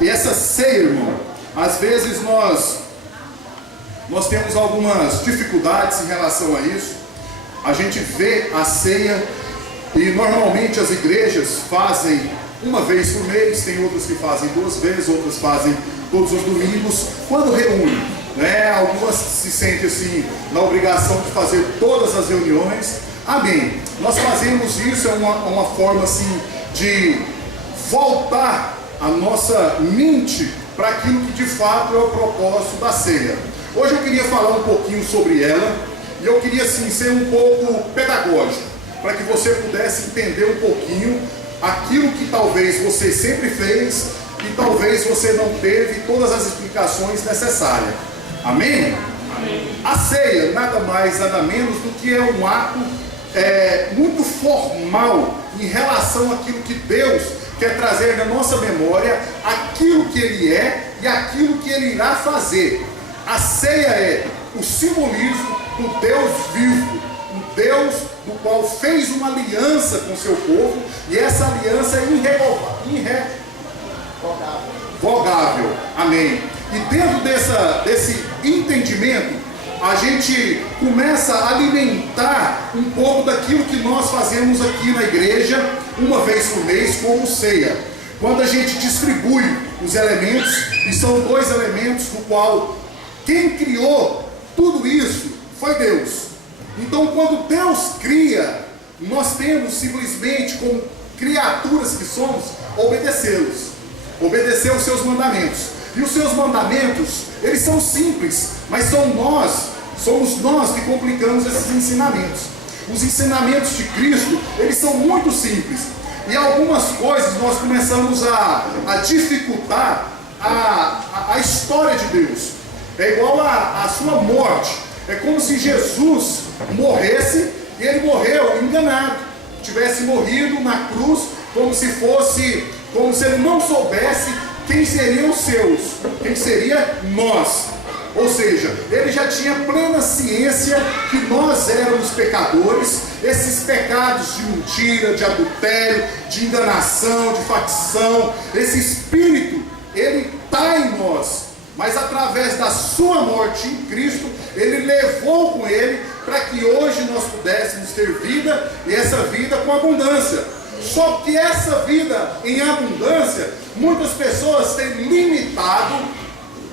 E essa ceia, irmão, às vezes nós temos algumas dificuldades em relação a isso. A gente vê a ceia e normalmente as igrejas fazem uma vez por mês, tem outras que fazem 2 vezes, outras fazem todos os domingos, quando reúnem, né? Algumas se sentem assim na obrigação de fazer todas as reuniões. Amém. Nós fazemos isso, é uma forma assim de voltar a nossa mente para aquilo que de fato é o propósito da ceia. Hoje eu queria falar um pouquinho sobre ela e eu queria assim ser um pouco pedagógico, para que você pudesse entender um pouquinho aquilo que talvez você sempre fez e talvez você não teve todas as explicações necessárias. Amém? Amém. A ceia nada mais, nada menos do que é um ato muito formal em relação àquilo que Deus quer trazer na nossa memória, aquilo que Ele é e aquilo que Ele irá fazer. A ceia é o simbolismo do Deus vivo, um Deus do qual fez uma aliança com seu povo, e essa aliança é irrevogável. Amém. E dentro desse entendimento, a gente começa a alimentar um pouco daquilo que nós fazemos aqui na igreja, uma vez por mês, como ceia. Quando a gente distribui os elementos, e são 2 elementos do qual quem criou tudo isso foi Deus. Então, quando Deus cria, nós temos simplesmente, como criaturas que somos, obedecê-los, obedecer os seus mandamentos. E os seus mandamentos, eles são simples, mas somos nós que complicamos esses ensinamentos. Os ensinamentos de Cristo, eles são muito simples. E algumas coisas nós começamos a dificultar a história de Deus. É igual a sua morte. É como se Jesus morresse e ele morreu enganado. Tivesse morrido na cruz como se ele não soubesse quem seriam os seus, quem seria nós. Ou seja, ele já tinha plena ciência que nós éramos pecadores, esses pecados de mentira, de adultério, de enganação, de facção, esse espírito, ele está em nós. Mas através da sua morte em Cristo, Ele levou com Ele para que hoje nós pudéssemos ter vida, e essa vida com abundância. Só que essa vida em abundância, muitas pessoas têm limitado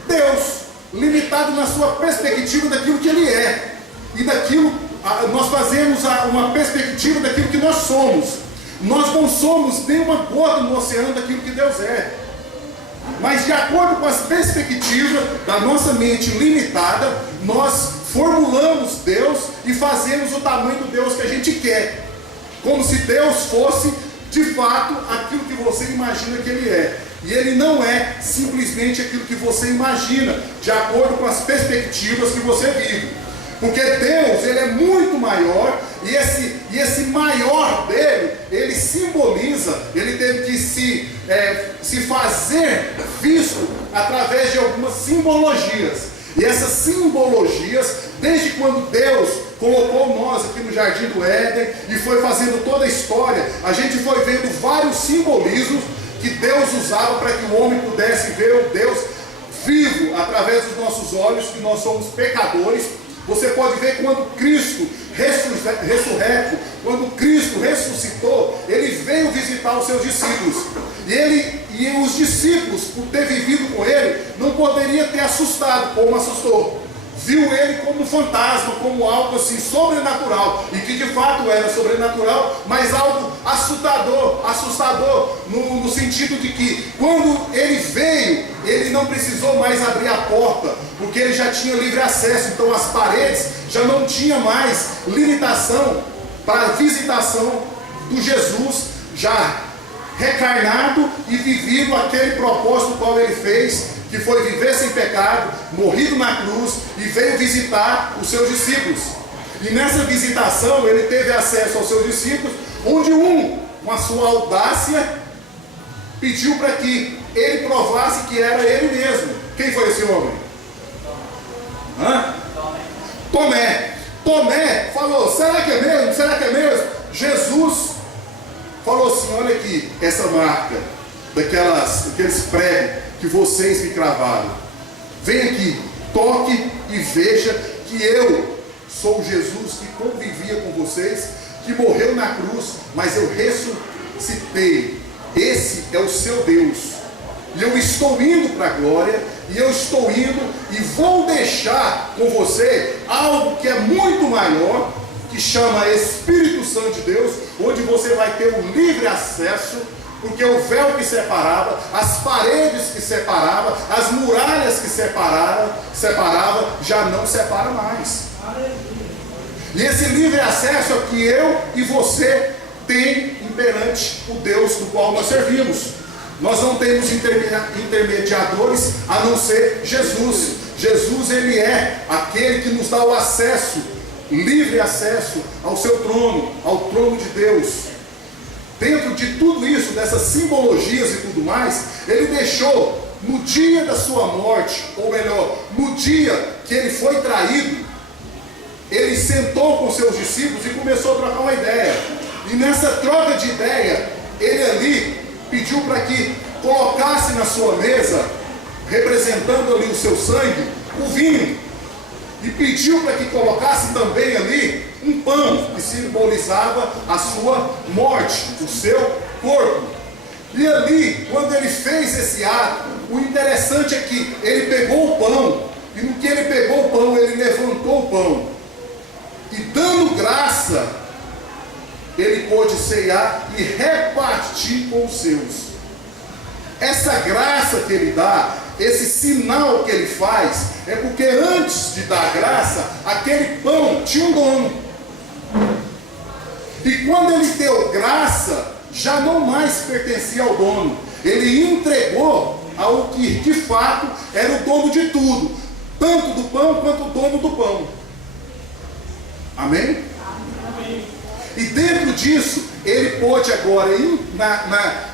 Deus, limitado na sua perspectiva daquilo que Ele é. E daquilo, nós fazemos uma perspectiva daquilo que nós somos. Nós não somos nem uma gota no oceano daquilo que Deus é. Mas de acordo com as perspectivas da nossa mente limitada, nós formulamos Deus e fazemos o tamanho do Deus que a gente quer, como se Deus fosse de fato aquilo que você imagina que Ele é. E Ele não é simplesmente aquilo que você imagina, de acordo com as perspectivas que você vive. Porque Deus, Ele é muito maior, e esse maior dele, Ele simboliza, Ele teve que se fazer visto através de algumas simbologias. E essas simbologias, desde quando Deus colocou nós aqui no Jardim do Éden e foi fazendo toda a história, a gente foi vendo vários simbolismos que Deus usava para que o homem pudesse ver o Deus vivo através dos nossos olhos, que nós somos pecadores. Você pode ver quando Cristo ressurreto, quando Cristo ressuscitou, Ele veio visitar os seus discípulos. E os discípulos, por ter vivido com Ele, não poderiam ter assustado como assustou. Viu Ele como um fantasma, como algo assim sobrenatural, e que de fato era sobrenatural, mas algo assustador no sentido de que quando Ele veio, Ele não precisou mais abrir a porta, porque Ele já tinha livre acesso. Então as paredes já não tinham mais limitação para a visitação do Jesus já recarnado e vivido aquele propósito qual Ele fez, que foi viver sem pecado, morrido na cruz, e veio visitar os seus discípulos. E nessa visitação Ele teve acesso aos seus discípulos, onde com a sua audácia, pediu para que Ele provasse que era Ele mesmo. Quem foi esse homem? Tomé falou: será que é mesmo? Será que é mesmo? Jesus falou assim: olha aqui, essa marca. daqueles pregos que vocês me cravaram. Vem aqui, toque e veja que eu sou Jesus que convivia com vocês, que morreu na cruz, mas eu ressuscitei. Esse é o seu Deus. E eu estou indo para a glória, e eu estou indo e vou deixar com você algo que é muito maior, que chama Espírito Santo de Deus, onde você vai ter um livre acesso, porque o véu que separava, as paredes que separavam, as muralhas que separava, já não separa mais. E esse livre acesso é que eu e você tem perante o Deus do qual nós servimos. Nós não temos intermediadores a não ser Jesus. Jesus, ele é aquele que nos dá o acesso, livre acesso ao seu trono, ao trono de Deus. Dentro de tudo isso, dessas simbologias e tudo mais, ele deixou no dia da sua morte, ou melhor, no dia que ele foi traído, ele sentou com seus discípulos e começou a trocar uma ideia. E nessa troca de ideia, ele ali pediu para que colocasse na sua mesa, representando ali o seu sangue, o vinho. E pediu para que colocasse também ali um pão, que simbolizava a sua morte, o seu corpo. E ali, quando ele fez esse ato, o interessante é que ele pegou o pão, e no que ele pegou o pão, ele levantou o pão. E dando graça, ele pôde ceiar e repartir com os seus. Essa graça que ele dá, esse sinal que ele faz, é porque antes de dar graça, aquele pão tinha um dono. E quando ele deu graça, já não mais pertencia ao dono. Ele entregou ao que de fato era o dono de tudo, tanto do pão quanto o dono do pão. Amém? Amém. E dentro disso, ele pôde agora,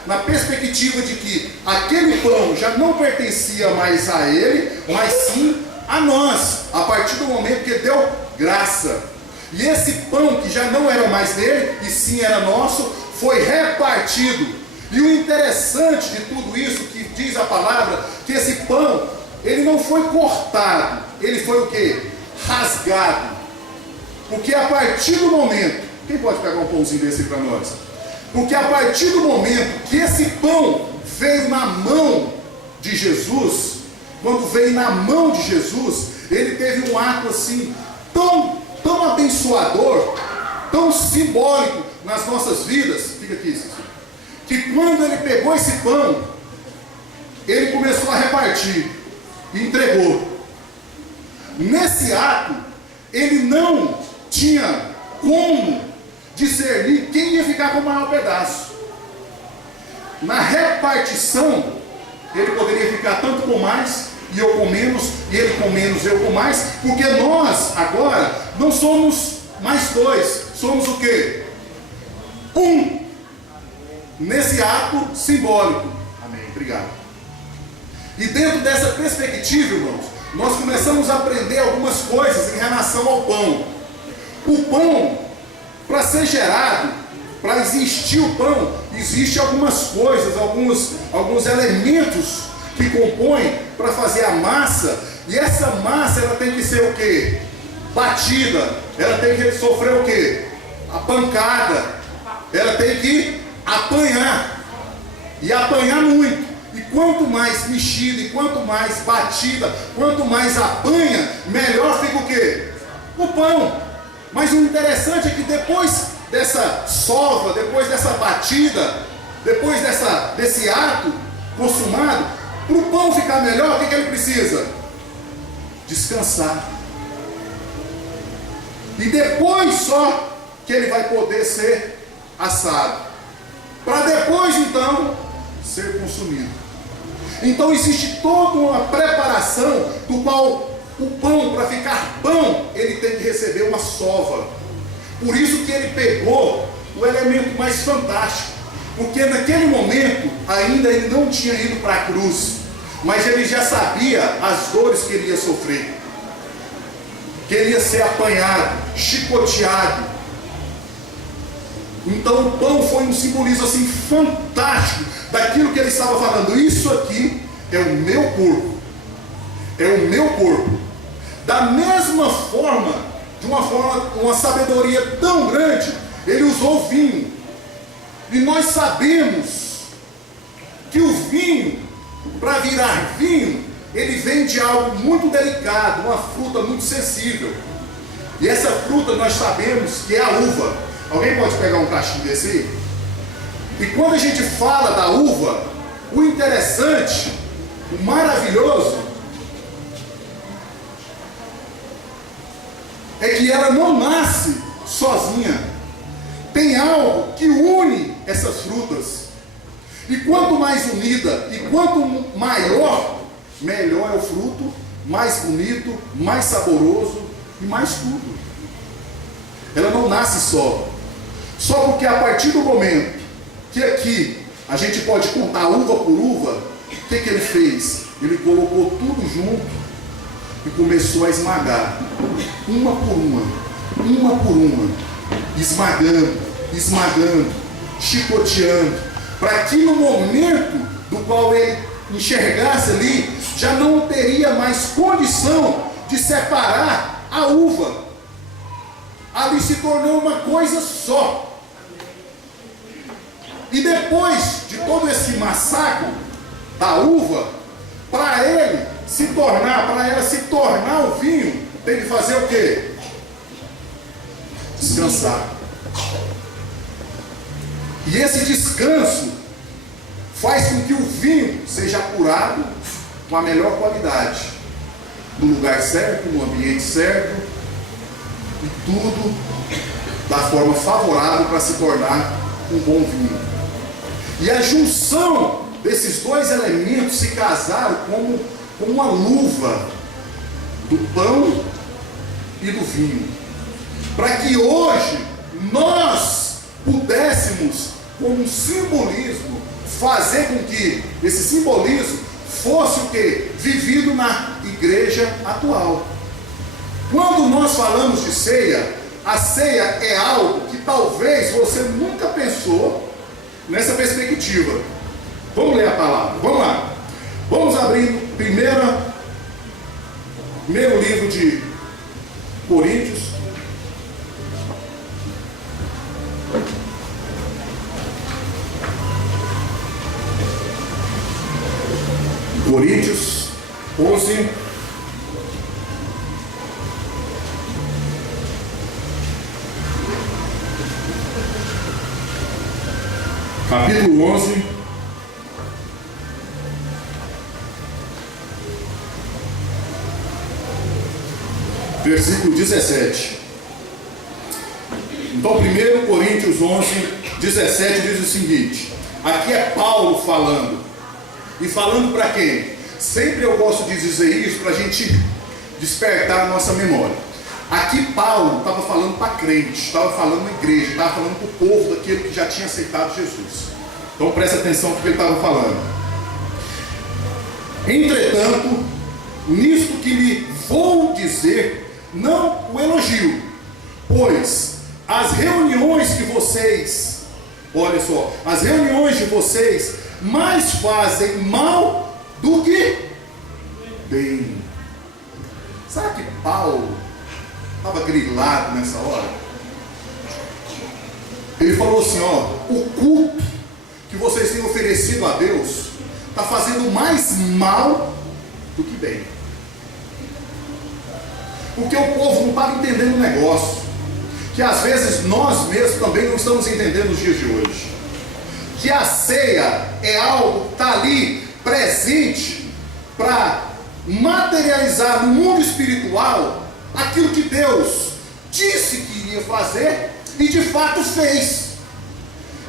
na perspectiva de que aquele pão já não pertencia mais a ele, mas sim a nós, a partir do momento que deu graça. E esse pão que já não era mais dele, e sim era nosso, foi repartido. E o interessante de tudo isso, que diz a palavra, que esse pão, ele não foi cortado, ele foi o quê? Rasgado. Porque a partir do momento, quem pode pegar um pãozinho desse para nós? Porque a partir do momento que esse pão veio na mão de Jesus, quando veio na mão de Jesus, ele teve um ato assim, tão abençoador, tão simbólico nas nossas vidas, fica aqui, Cícero, que quando ele pegou esse pão, ele começou a repartir e entregou. Nesse ato, ele não tinha como discernir quem ia ficar com o maior pedaço. Na repartição, ele poderia ficar tanto com mais, e eu com menos, e ele com menos, eu com mais, porque nós agora não somos mais dois, somos o quê? Um, nesse ato simbólico. Amém, obrigado. E dentro dessa perspectiva, irmãos, nós começamos a aprender algumas coisas em relação ao pão. O pão, para ser gerado, para existir o pão, existem algumas coisas, alguns elementos que compõem para fazer a massa. E essa massa, ela tem que ser o quê? Batida. Ela tem que sofrer o quê? A pancada. Ela tem que apanhar. E apanhar muito. E quanto mais mexida, e quanto mais batida, quanto mais apanha, melhor fica o quê? O pão. Mas o interessante é que depois dessa sova, depois dessa batida, depois desse ato consumado, para o pão ficar melhor, o que ele precisa? Descansar. E depois só que ele vai poder ser assado. Para depois então ser consumido. Então existe toda uma preparação do qual o pão, para ficar pão, ele tem que receber uma sova. Por isso que ele pegou o elemento mais fantástico. Porque naquele momento, ainda ele não tinha ido para a cruz. Mas ele já sabia as dores que ele ia sofrer. Que ele ia ser apanhado, chicoteado. Então o pão foi um simbolismo assim fantástico daquilo que ele estava falando. Isso aqui é o meu corpo. É o meu corpo. Da mesma forma, uma sabedoria tão grande, ele usou o vinho. E nós sabemos que o vinho, para virar vinho, ele vem de algo muito delicado, uma fruta muito sensível. E essa fruta nós sabemos que é a uva. Alguém pode pegar um cachinho desse aí? E quando a gente fala da uva, o interessante, o maravilhoso, é que ela não nasce sozinha. Tem algo que une essas frutas. E quanto mais unida e quanto maior, melhor é o fruto, mais bonito, mais saboroso e mais tudo. Ela não nasce só porque a partir do momento que aqui a gente pode contar uva por uva, o que ele fez? Ele colocou tudo junto e começou a esmagar, uma por uma, esmagando, chicoteando, para que no momento do qual ele enxergasse ali, já não teria mais condição de separar a uva. Ali se tornou uma coisa só. E depois de todo esse massacre da uva, para ela se tornar o vinho, tem que fazer o quê? Descansar. E esse descanso faz com que o vinho seja apurado com a melhor qualidade, no lugar certo, no ambiente certo, e tudo da forma favorável para se tornar um bom vinho. E a junção desses dois elementos se casaram como uma luva do pão e do vinho, para que hoje nós pudéssemos, como um simbolismo, fazer com que esse simbolismo fosse o que? Vivido na igreja atual. Quando nós falamos de ceia, a ceia é algo que talvez você nunca pensou nessa perspectiva. Vamos ler a palavra, vamos lá. Vamos abrir primeiro livro de Coríntios. Coríntios 11. Capítulo 11. Versículo 17. Então, 1 Coríntios 11, 17 diz o seguinte. Aqui é Paulo falando. E falando para quem? Sempre eu gosto de dizer isso para a gente despertar a nossa memória. Aqui Paulo estava falando para crente, estava falando na igreja, estava falando para o povo daquele que já tinha aceitado Jesus. Então presta atenção no que ele estava falando. Entretanto, nisto que lhe vou dizer, não o elogio, pois as reuniões que vocês, olha só, as reuniões de vocês mais fazem mal do que bem. Sabe que Paulo estava grilado nessa hora? Ele falou assim, ó, o culto que vocês têm oferecido a Deus está fazendo mais mal do que bem. Porque o povo não estava entendendo o negócio, que às vezes nós mesmos também não estamos entendendo nos dias de hoje. Que a ceia é algo que está ali presente para materializar no mundo espiritual aquilo que Deus disse que iria fazer e de fato fez,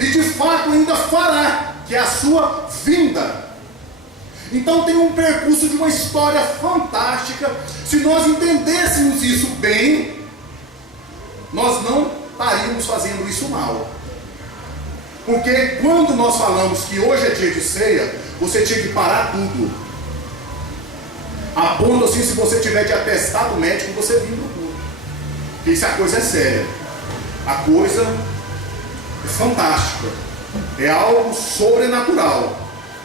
e de fato ainda fará, que é a sua vinda. Então tem um percurso de uma história fantástica. Se nós entendêssemos isso bem, nós não estaríamos fazendo isso mal. Porque quando nós falamos que hoje é dia de ceia, você tinha que parar tudo. A ponto assim, se você tiver de atestado médico, você vir no culto. Porque isso a coisa é séria. A coisa é fantástica. É algo sobrenatural.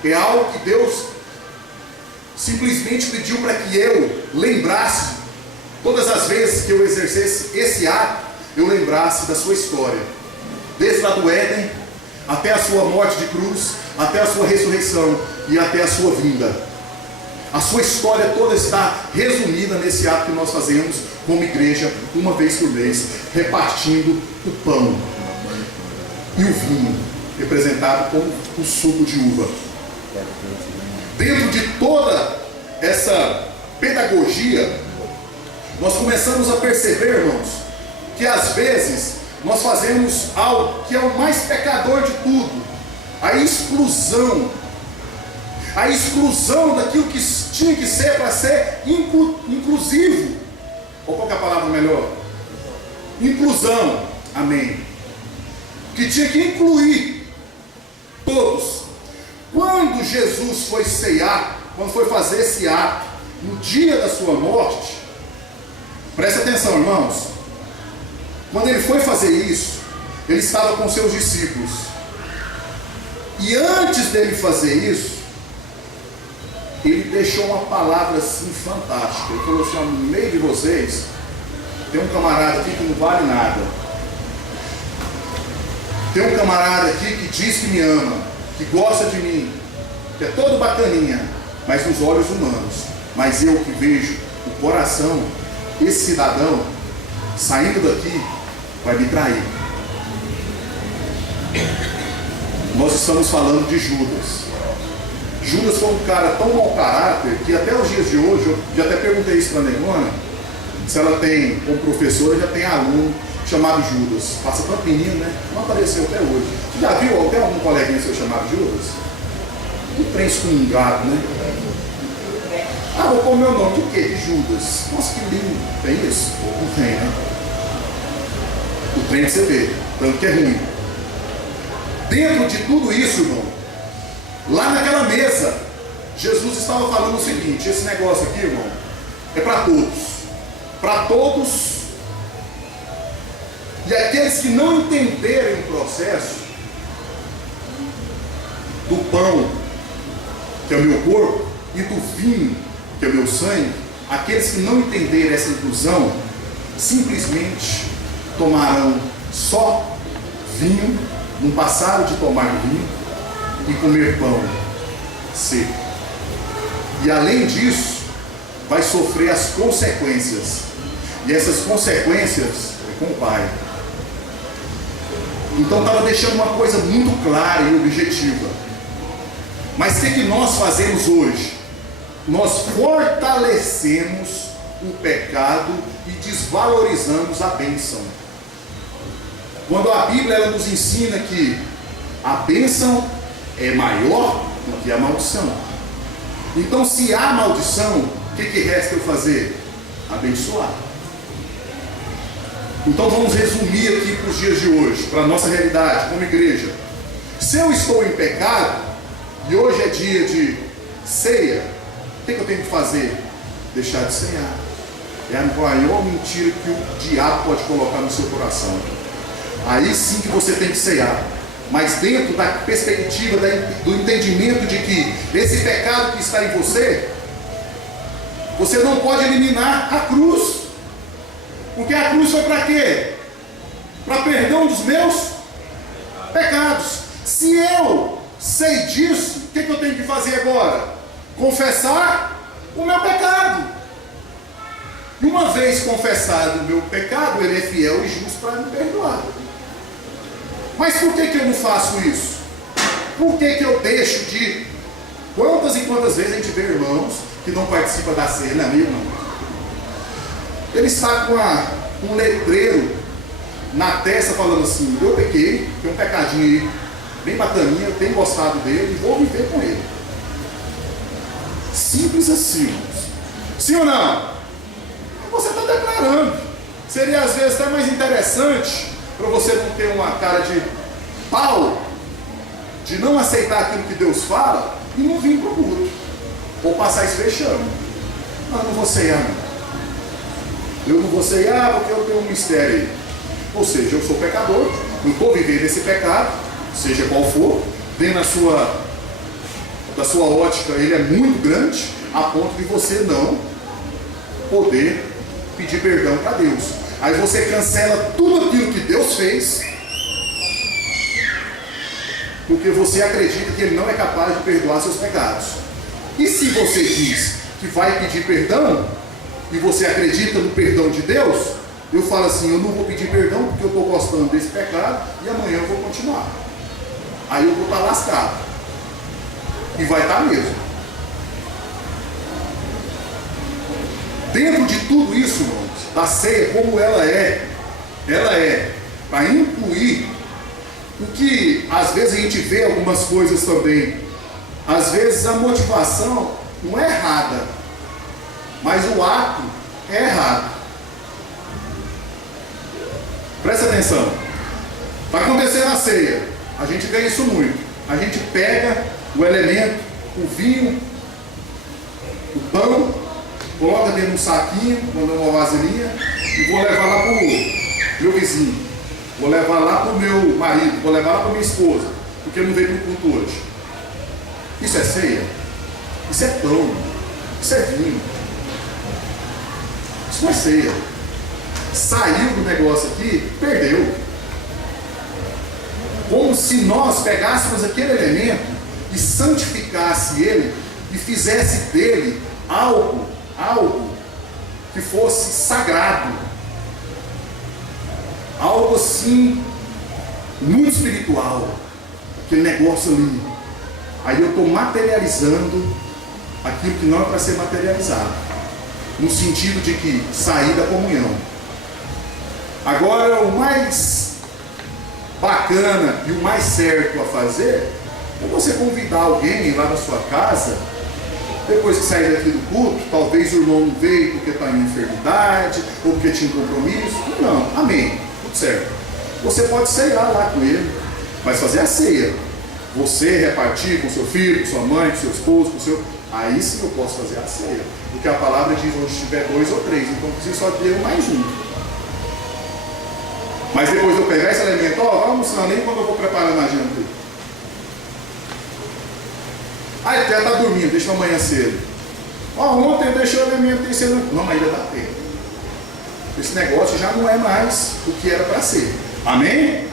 É algo que Deus simplesmente pediu para que eu lembrasse, todas as vezes que eu exercesse esse ato, eu lembrasse da sua história, desde lá do Éden, até a sua morte de cruz, até a sua ressurreição e até a sua vinda. A sua história toda está resumida nesse ato que nós fazemos como igreja, uma vez por mês, repartindo o pão e o vinho, representado como o suco de uva. Dentro de toda essa pedagogia, nós começamos a perceber, irmãos, que às vezes nós fazemos algo que é o mais pecador de tudo: a exclusão daquilo que tinha que ser para ser inclusivo. Ou qual que é a palavra melhor? Inclusão, amém. Que tinha que incluir todos. Quando Jesus foi ceiar, quando foi fazer esse ato, no dia da sua morte, presta atenção, irmãos, quando ele foi fazer isso, ele estava com seus discípulos, e antes dele fazer isso, ele deixou uma palavra assim fantástica. Ele falou assim: no meio de vocês tem um camarada aqui que não vale nada, tem um camarada aqui que diz que me ama, que gosta de mim, que é todo bacaninha, mas nos olhos humanos, mas eu que vejo o coração, esse cidadão saindo daqui vai me trair. Nós estamos falando de Judas. Judas foi um cara tão mau caráter que até os dias de hoje, eu já até perguntei isso para a Negona, se ela tem, como professora, já tem aluno chamado Judas. Passa tanto menino, né? Não apareceu até hoje. Você já viu até algum coleguinha seu chamado Judas? Que trem excomungado, né? Ah, vou pôr o meu nome. De quê? De Judas. Nossa, que lindo. Tem isso? Não tem, né? O trem você vê, tanto que é ruim. Dentro de tudo isso, irmão, lá naquela mesa, Jesus estava falando o seguinte: esse negócio aqui, irmão, é para todos. Para todos. E aqueles que não entenderem o processo do pão, que é o meu corpo, e do vinho, que é o meu sangue, aqueles que não entenderem essa inclusão, simplesmente tomarão só vinho, não passaram de tomar vinho e comer pão seco. E além disso, vai sofrer as consequências. E essas consequências é com o Pai. Então estava deixando uma coisa muito clara e objetiva. Mas o que nós fazemos hoje? Nós fortalecemos o pecado e desvalorizamos a bênção. Quando a Bíblia ela nos ensina que a bênção é maior do que a maldição. Então, se há maldição, o que resta eu fazer? Abençoar. Então vamos resumir aqui para os dias de hoje, para a nossa realidade como igreja. Se eu estou em pecado, e hoje é dia de ceia, o que eu tenho que fazer? Deixar de ceiar. É a maior mentira que o diabo pode colocar no seu coração. Aí sim que você tem que ceiar. Mas dentro da perspectiva do entendimento de que esse pecado que está em você, você não pode eliminar a cruz. Porque a cruz foi para quê? Para perdão dos meus pecados. Se eu sei disso, o que eu tenho que fazer agora? Confessar o meu pecado. E uma vez confessado o meu pecado, Ele é fiel e justo para me perdoar. Mas por que eu não faço isso? Por que eu deixo de... Quantas e quantas vezes a gente vê irmãos que não participam da ceia, não é mesmo, irmão? Ele está com um letreiro na testa falando assim: eu pequei, tem um pecadinho aí, bem bacaninha, eu tenho gostado dele e vou viver com ele. Simples assim, irmãos. Sim ou não? Você está declarando. Seria às vezes até mais interessante para você não ter uma cara de pau, de não aceitar aquilo que Deus fala e não vir para o culto, ou passar isso fechando. Não, eu não vou ceiar, não. Eu não vou ceiar porque eu tenho um mistério aí. Ou seja, eu sou pecador, não estou vivendo esse pecado, seja qual for, dentro da sua ótica, ele é muito grande, a ponto de você não poder pedir perdão para Deus. Aí você cancela tudo aquilo que Deus fez, porque você acredita que Ele não é capaz de perdoar seus pecados. E se você diz que vai pedir perdão, e você acredita no perdão de Deus, eu falo assim, eu não vou pedir perdão porque eu estou gostando desse pecado, e amanhã eu vou continuar. Aí eu vou estar lascado. E vai estar mesmo. Dentro de tudo isso, irmãos, da ceia, como ela é para incluir o que às vezes a gente vê algumas coisas também. Às vezes a motivação não é errada, mas o ato é errado. Presta atenção. Vai acontecer na ceia, a gente vê isso muito. A gente pega o elemento, o vinho, o pão, coloca dentro de um saquinho, manda uma vasilhinha, e vou levar lá para o meu vizinho, vou levar lá para o meu marido, vou levar lá para minha esposa, porque não veio para o culto hoje. Isso é ceia? Isso é pão, isso é vinho. Isso não é ceia. Saiu do negócio aqui, perdeu. Como se nós pegássemos aquele elemento e santificasse ele e fizesse dele algo que fosse sagrado, algo assim muito espiritual, aquele negócio ali. Aí eu estou materializando aquilo que não é para ser materializado, no sentido de que sair da comunhão. Agora, o mais bacana e o mais certo a fazer é você convidar alguém lá na sua casa, depois que sair daqui do culto, talvez o irmão não veio porque está em enfermidade, ou porque tinha um compromisso. Não, amém, tudo certo. Você pode ceiar lá com ele, mas fazer a ceia. Você repartir com seu filho, com sua mãe, com seu esposo, com seu... Aí sim eu posso fazer a ceia. Porque a palavra diz onde tiver 2 ou 3, então precisa só ter mais um. Mas depois de eu pegar esse elemento, vai almoçando nem quando eu vou preparando a janta. Ele já está dormindo, deixa amanhã cedo. Ontem eu deixei o elemento cedo. Não, mas ainda dá tempo. Esse negócio já não é mais o que era para ser. Amém?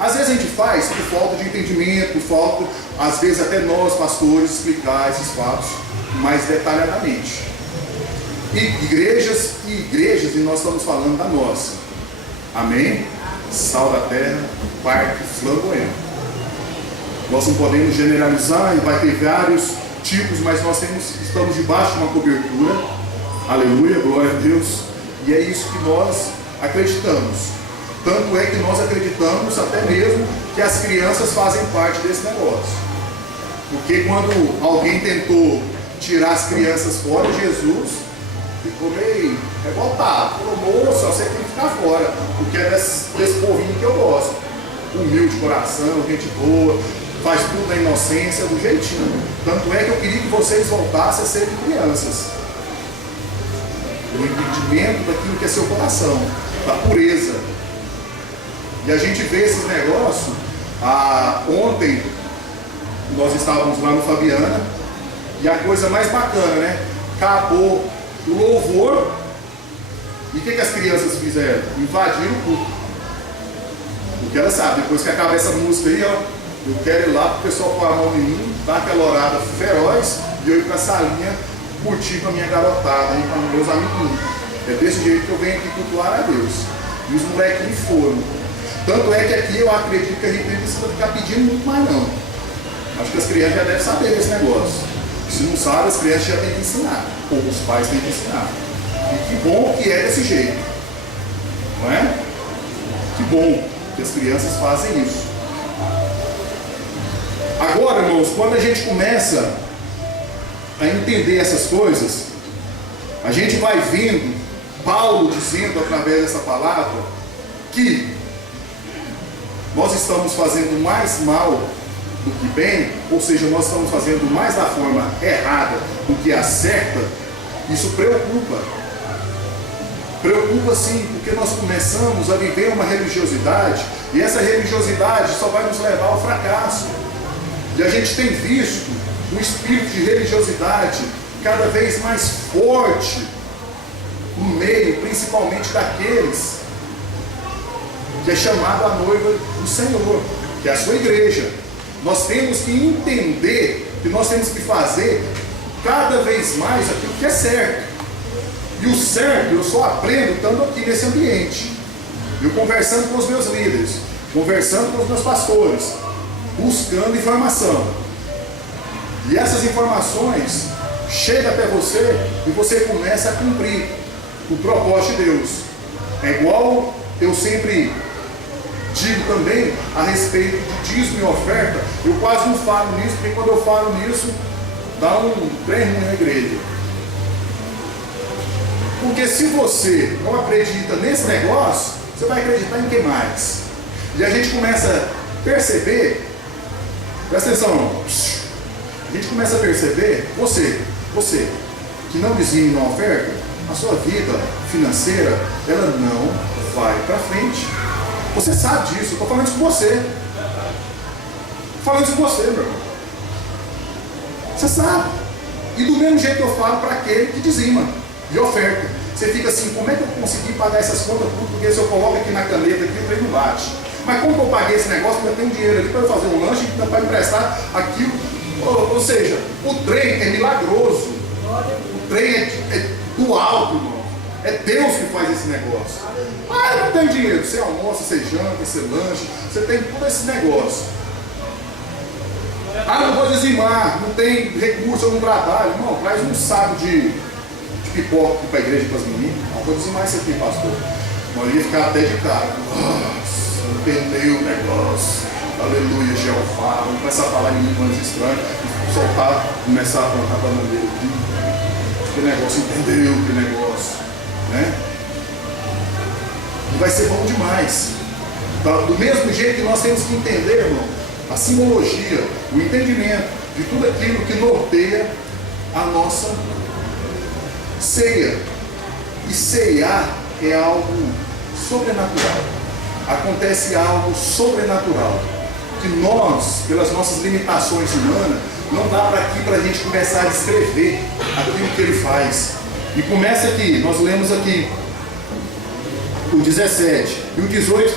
Às vezes a gente faz por falta de entendimento, por falta, às vezes até nós, pastores, explicar esses fatos mais detalhadamente. E igrejas, e nós estamos falando da nossa. Amém? Sal da terra, parque flamboyante. Nós não podemos generalizar e vai ter vários tipos, mas nós estamos debaixo de uma cobertura. Aleluia, glória a Deus. E é isso que nós acreditamos. Tanto é que nós acreditamos até mesmo que as crianças fazem parte desse negócio. Porque quando alguém tentou tirar as crianças fora, Jesus ficou meio revoltado. Falou, moço, você tem que ficar fora, porque é desse povinho que eu gosto. Humilde de coração, gente boa, faz tudo na inocência, do jeitinho. Tanto é que eu queria que vocês voltassem a serem crianças. O entendimento daquilo que é seu coração, da pureza. E a gente vê esses negócios. Ontem nós estávamos lá no Fabiana e a coisa mais bacana, né? Acabou o louvor e o que as crianças fizeram? Invadiram o culto. Porque elas sabem, depois que acaba essa música aí, eu quero ir lá para o pessoal pôr a mão em mim, dar aquela orada feroz e eu ir para a salinha curtir com a minha garotada e com os meus amiguinhos. É desse jeito que eu venho aqui cultuar a Deus. E os molequinhos foram. Tanto é que aqui eu acredito que a gente não precisa ficar pedindo muito mais não. Acho que as crianças já devem saber desse negócio. Se não sabe, as crianças já têm que ensinar. Ou os pais têm que ensinar. E que bom que é desse jeito. Não é? Que bom que as crianças fazem isso. Agora, irmãos, quando a gente começa a entender essas coisas, a gente vai vendo Paulo dizendo através dessa palavra que nós estamos fazendo mais mal do que bem, ou seja, nós estamos fazendo mais da forma errada do que a certa. Isso preocupa Preocupa sim, porque nós começamos a viver uma religiosidade, e essa religiosidade só vai nos levar ao fracasso. E a gente tem visto um espírito de religiosidade cada vez mais forte no meio, principalmente daqueles que é chamado a noiva do Senhor, que é a sua igreja. Nós temos que entender que nós temos que fazer cada vez mais aquilo que é certo. E o certo eu só aprendo estando aqui nesse ambiente. Eu conversando com os meus líderes, conversando com os meus pastores, buscando informação. E essas informações chegam até você e você começa a cumprir o propósito de Deus. É igual eu sempre digo também a respeito de dízimo e oferta. Eu quase não falo nisso, porque quando eu falo nisso, dá um trem ruim na igreja. Porque se você não acredita nesse negócio, você vai acreditar em quem mais? E a gente começa a perceber, presta atenção, a gente começa a perceber, você que não dizima na oferta, a sua vida financeira, ela não vai para frente. Você sabe disso, eu estou falando isso com você. Estou falando isso com você, meu irmão. Você sabe. E do mesmo jeito que eu falo para aquele que dizima e oferta. Você fica assim, como é que eu consegui pagar essas contas tudo? Porque se eu coloco aqui na caneta, aqui, o trem não bate. Mas como que eu paguei esse negócio? Porque eu tenho dinheiro ali para eu fazer um lanche e para emprestar aquilo. Ou seja, o trem é milagroso. O trem é do alto, irmão. É Deus que faz esse negócio. Ah, eu não tenho dinheiro. Você almoça, você janta, você lancha, você tem todo esse negócio. Ah, não vou dizimar, não tem recurso, eu não trabalho. Irmão, traz um saco de pipoca aqui para a igreja para as meninas. Não vou dizimar isso aqui, pastor. Mas ia ficar até de cara. Nossa, entendeu o negócio. Aleluia, Jeová. Vamos começar a falar em línguas estranhas. Soltar, começar a plantar bananeira. Que negócio, entendeu que negócio. Né? E vai ser bom demais. Do mesmo jeito que nós temos que entender, irmão, a simbologia, o entendimento de tudo aquilo que norteia a nossa ceia. E ceiar é algo sobrenatural. Acontece algo sobrenatural que nós, pelas nossas limitações humanas, não dá para aqui para a gente começar a descrever aquilo que ele faz. E começa aqui, nós lemos aqui o 17 e o 18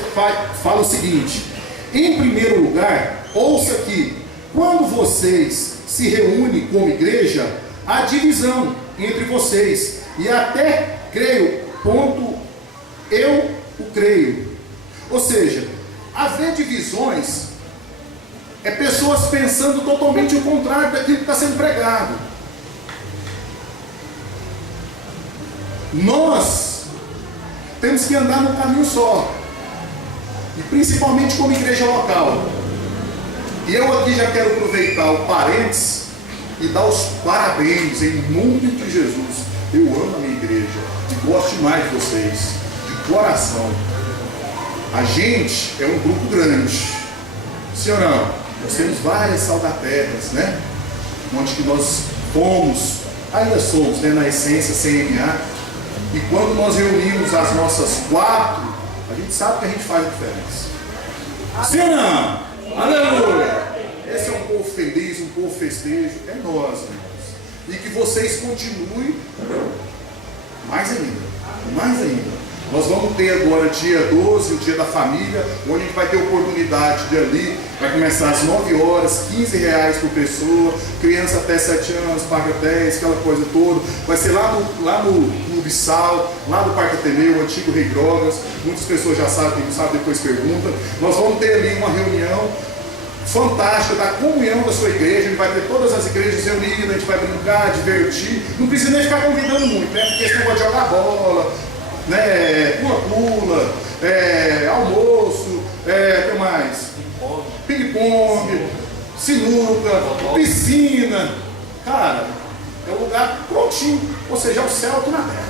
fala o seguinte: em primeiro lugar, ouça aqui, quando vocês se reúnem como igreja, há divisão entre vocês, e até creio, ponto, eu o creio. Ou seja, haver divisões é pessoas pensando totalmente o contrário daquilo que está sendo pregado. Nós temos que andar no caminho só, e principalmente como igreja local. E eu aqui já quero aproveitar o parênteses e dar os parabéns em nome de Jesus. Eu amo a minha igreja e gosto demais de vocês, de coração. A gente é um grupo grande, sim ou não? Nós temos várias salvaterras, né? Onde que nós fomos, ainda somos, né? Na essência, CMA. E quando nós reunimos as nossas 4, a gente sabe que a gente faz a diferença. Sim ou não? Aleluia! Esse é um povo feliz, um povo festejo. É nós, irmãos. E que vocês continuem mais ainda. Mais ainda. Nós vamos ter agora dia 12, o dia da família, onde a gente vai ter oportunidade de ali, vai começar às 9 horas, R$15 por pessoa, criança até 7 anos, paga 10, aquela coisa toda. Vai ser lá no Clube Sal, lá do Parque Ateneu, o antigo Rei Drogas. Muitas pessoas já sabem, quem não sabe depois pergunta. Nós vamos ter ali uma reunião fantástica da comunhão da sua igreja. A gente vai ter todas as igrejas reunidas, a gente vai brincar, divertir. Não precisa nem ficar convidando muito, né? Porque esse negócio de jogar bola, né, pula-pula, almoço, o que mais? Ping-pong, sinuca, piscina. Cara, é um lugar prontinho, ou seja, é o céu aqui na terra,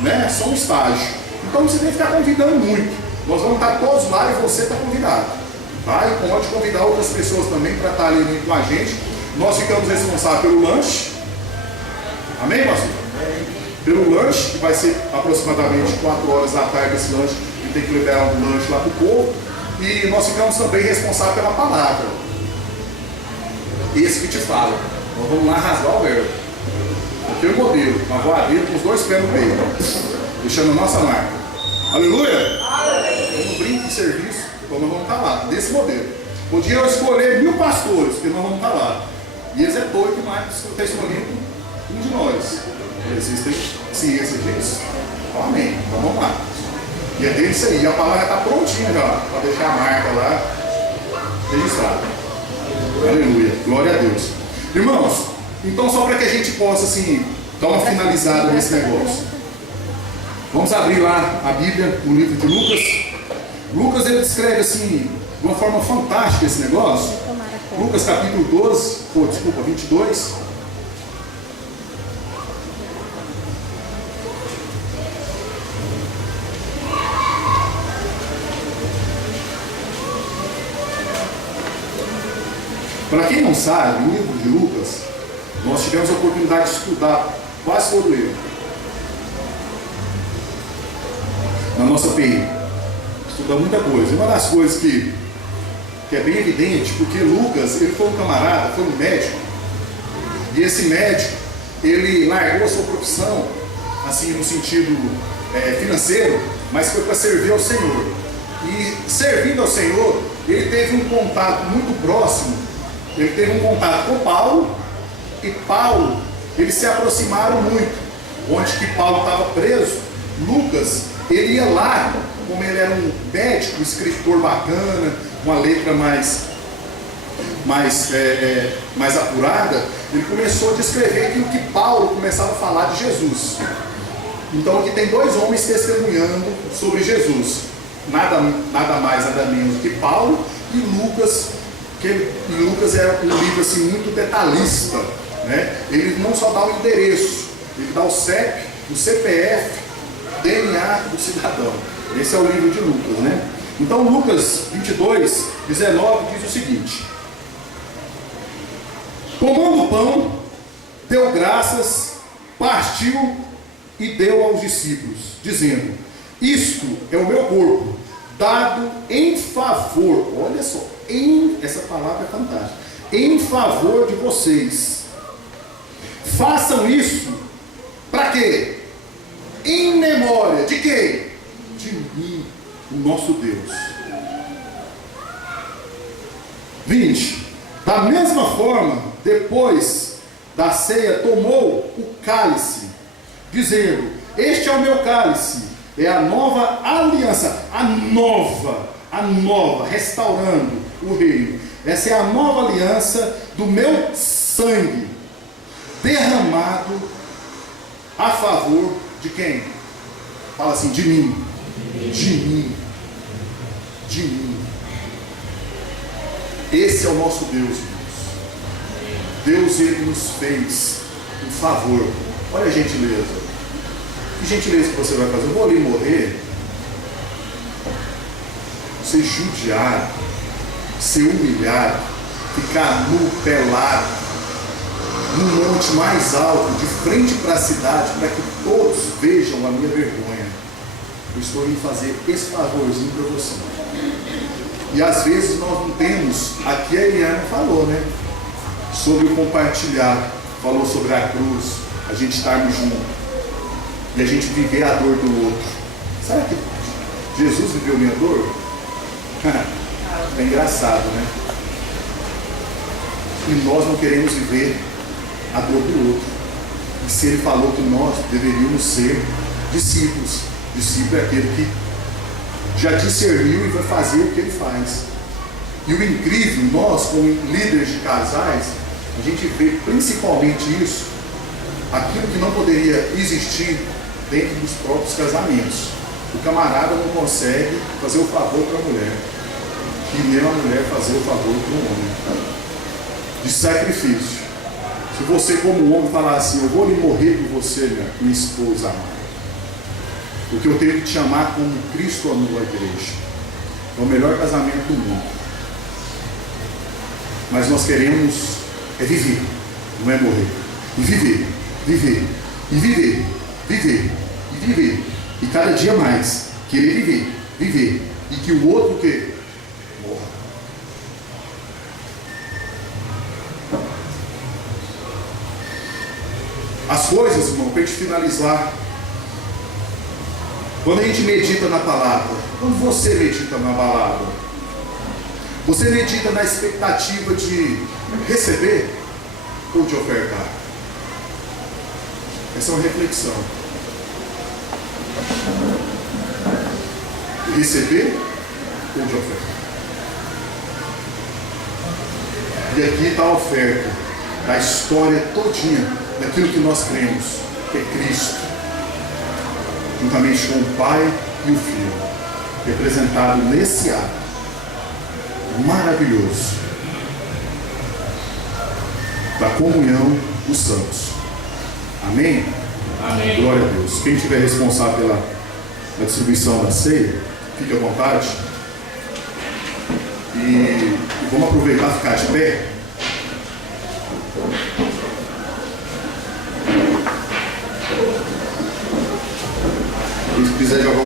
né? Só um estágio. Então você tem que ficar convidando muito. Nós vamos estar todos lá e você está convidado, tá? E pode convidar outras pessoas também para estar ali com a gente. Nós ficamos responsáveis pelo lanche. Amém, pastor? pelo lanche, que vai ser aproximadamente 4 horas da tarde esse lanche, e tem que liberar um lanche lá para o povo. E nós ficamos também responsáveis pela palavra. Esse que te fala. Nós vamos lá rasgar o verbo. Aquele modelo, uma voadeira com os 2 pés no meio, deixando a nossa marca. Aleluia! Vamos brincar de serviço, então nós vamos estar lá, desse modelo. Podia eu escolher 1000 pastores, porque nós vamos estar lá. E eles é doido demais que está escolhendo um de nós. Existem ciência disso? Então, amém. Então vamos lá. E é dele isso aí. A palavra já está prontinha já, para deixar a marca lá registrada. Aleluia. Glória a Deus. Irmãos, então só para que a gente possa assim, dar uma finalizada nesse negócio. Vamos abrir lá a Bíblia, o livro de Lucas. Lucas ele descreve assim, de uma forma fantástica esse negócio. Lucas capítulo 22. Para quem não sabe, o livro de Lucas, nós tivemos a oportunidade de estudar quase todo ele. Na nossa PI. Estuda muita coisa. E uma das coisas que é bem evidente, porque Lucas, ele foi um camarada, foi um médico. E esse médico, ele largou a sua profissão, assim, no sentido financeiro, mas foi para servir ao Senhor. E servindo ao Senhor, ele teve um contato muito próximo. Ele teve um contato com Paulo, e Paulo, eles se aproximaram muito. Onde que Paulo estava preso, Lucas, ele ia lá, como ele era um médico, um escritor bacana, uma letra mais apurada, ele começou a descrever aquilo que Paulo começava a falar de Jesus. Então aqui tem 2 homens testemunhando sobre Jesus, nada mais, nada menos do que Paulo e Lucas. E Lucas é um livro assim, muito detalhista, né? Ele não só dá o endereço, ele dá o CEP, o CPF, DNA do cidadão. Esse é o livro de Lucas, né? Então Lucas 22, 19 diz o seguinte: tomando o pão, deu graças, partiu e deu aos discípulos, dizendo: isto é o meu corpo, dado em favor, olha só, essa palavra é fantástica, em favor de vocês. Façam isso para quê? Em memória de quem? De mim, o nosso Deus. 20. Da mesma forma, depois da ceia, tomou o cálice, dizendo: este é o meu cálice, é a nova aliança, a nova, restaurando o reino. Essa é a nova aliança do meu sangue, derramado a favor de quem? Fala assim, de mim. De mim. De mim. Esse é o nosso Deus, irmãos. Deus, ele nos fez um favor. Olha a gentileza. Que gentileza que você vai fazer? Eu vou ali morrer, ser judiado, ser humilhado, ficar nu, pelado, num monte mais alto, de frente para a cidade, para que todos vejam a minha vergonha. Eu estou indo fazer esse favorzinho para você. E às vezes nós não temos, aqui a Eliana falou, né? Sobre o compartilhar, falou sobre a cruz, a gente estarmos juntos e a gente viver a dor do outro. Sabe que Jesus viveu minha dor? É engraçado, né? E nós não queremos viver a dor do outro. E se ele falou que nós deveríamos ser discípulos, discípulo é aquele que já discerniu e vai fazer o que ele faz. E o incrível, nós como líderes de casais, a gente vê principalmente isso, aquilo que não poderia existir dentro dos próprios casamentos. O camarada não consegue fazer o favor para a mulher, e nem a mulher fazer o favor para o homem. De sacrifício. Se você como homem falar assim: eu vou lhe morrer por você, minha esposa amada, porque eu tenho que te amar como Cristo amou a igreja. É o melhor casamento do mundo. Mas nós queremos viver, não é morrer. E viver, viver, e viver, viver, e viver, e cada dia mais querer viver, viver, e que o outro que morra. As coisas, irmão, para a gente finalizar, quando a gente medita na palavra, quando você medita na palavra, você medita na expectativa de receber ou de ofertar? Essa é uma reflexão. De receber ou de ofertar? E aqui está a oferta da história todinha daquilo que nós cremos, que é Cristo, juntamente com o Pai e o Filho, representado nesse ato maravilhoso da comunhão dos santos. Amém? Amém. Glória a Deus. Quem estiver responsável pela distribuição da ceia, fique à vontade. E vamos aproveitar e ficar de pé. Se quiser jogar